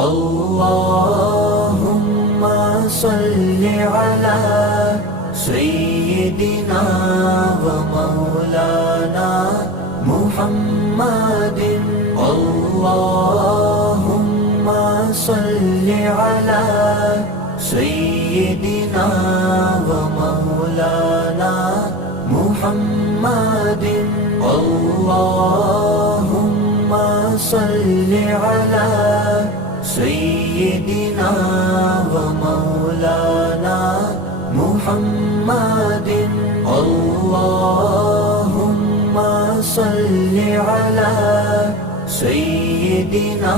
अल्लाहुम्मा सल्लि अला सय्यिदिना व मौलाना मुहम्मदिन। अल्लाहुम्मा सल्लि अला सय्यिदिना व मौलाना मुहम्मदिन। अल्लाहुम्मा सल्लि अला सय्यिदिना व मौलाना मुहम्मदिन। अल्लाहुम्मा सल्लि अला सय्यिदिना